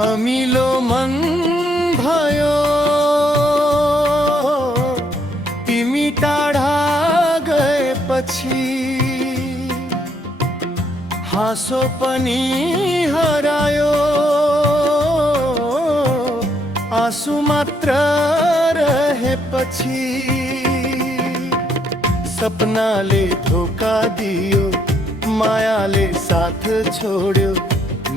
अमिलो मन भयो तिमी टाढा गएपछि, हाँसो पनि हरायो आँसु मात्र रहेपछि। सपनाले धोका दियो, मायाले साथ छोड्यो,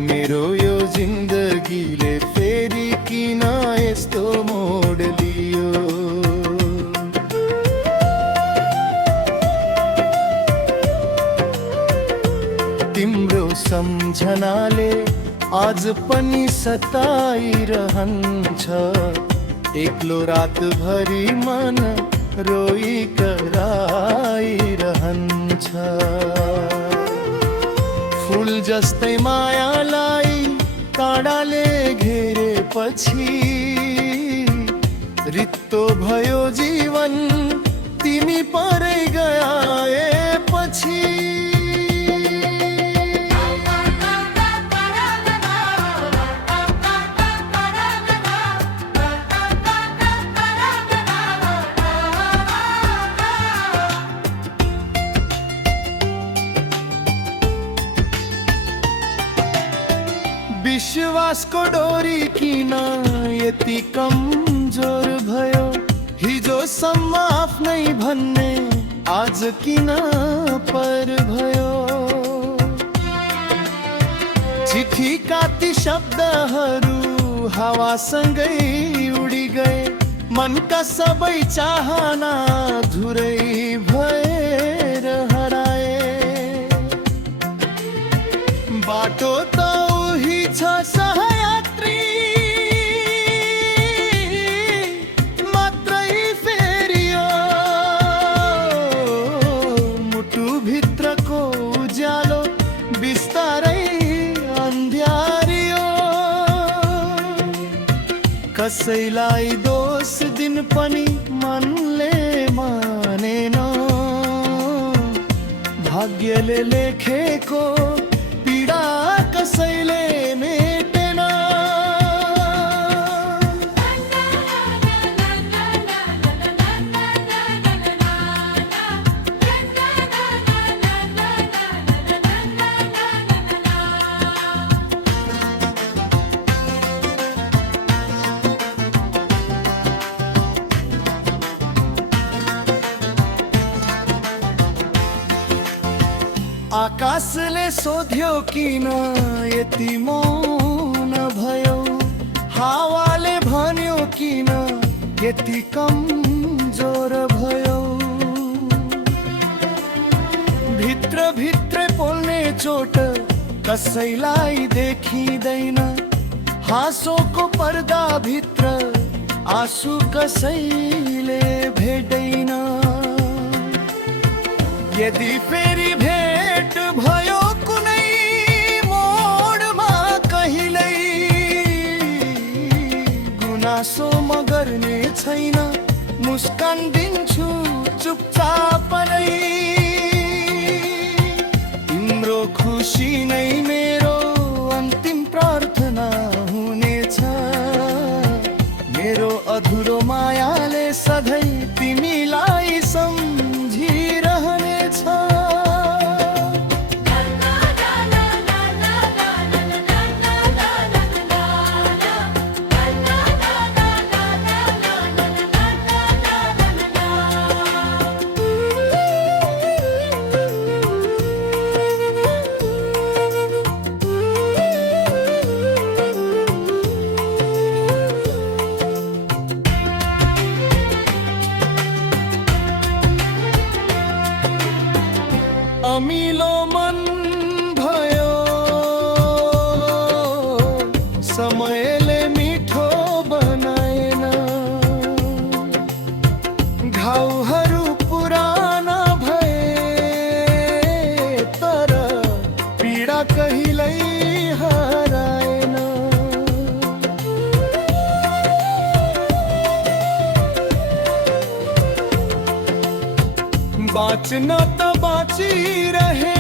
मेरो यो जिन्दगीले फेरि किन यस्तो मोड लियो। तिम्रो सम्झनाले आज पनि सताइरहन्छ, एक्लो रातभरि मन रोई कराइरहन्छ। फूल जस्तै मायालाई काँडाले घेरेपछि, रित्तो भयो जीवन तिमी परै गएपछि। विश्वासको डोरी किन यति कमजोर भयो, हिजोसम्म आफ्नै भन्ने आज किन पर भयो। चिठीका ती शब्दहरू हावासँगै उडी गए, मनका सबै चाहना धुरै भएर हराए। बाटो त उही छ सहयात्री, मात्रै फेरियो मुटुभित्रको उज्यालो बिस्तारै अन्ध्यारियो। कसैलाई दोष दिन पनि मनले मानेन, भाग्यले लेखेको पीडा कसैले मेटेन। आकाशले सोध्यो किन यति मौन भयो, हावाले भन्यो किन यति कमजोर भयो। भित्र भित्र पोल्ने चोट कसैलाई देखिँदैन, हाँसोको पर्दा भित्र आँसु कसैले भेट्दैन। यदि फेरि भेट भयो कुनै मोडमा कहिल्यै, गुनासो म गर्ने छैन, मुस्कान दिन्छु चुपचाप नै। तिम्रो खुसी नै मेरो अन्तिम प्रार्थना हुनेछ, मेरो अधुरो मायाले सधैँ तिमीलाई सम्झिरहनेछ। अमिलो मन भयो समयले मिठो बनाएन, घाउहरू पुराना भए तर पीडा कहिल्यै हराएन। बाँच्न त बाँचिरहे,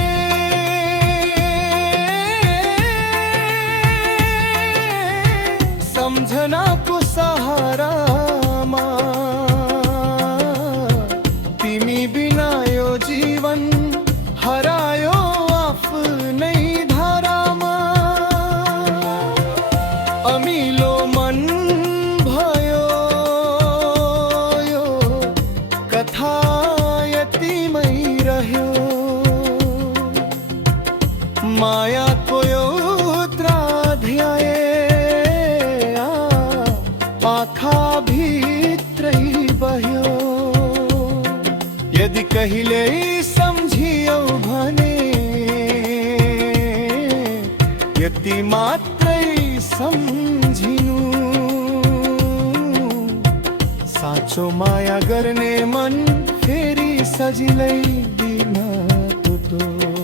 यति मात्रै सम्झिनु साँचो माया गर्ने मन फेरि सजिलै दिन टुटो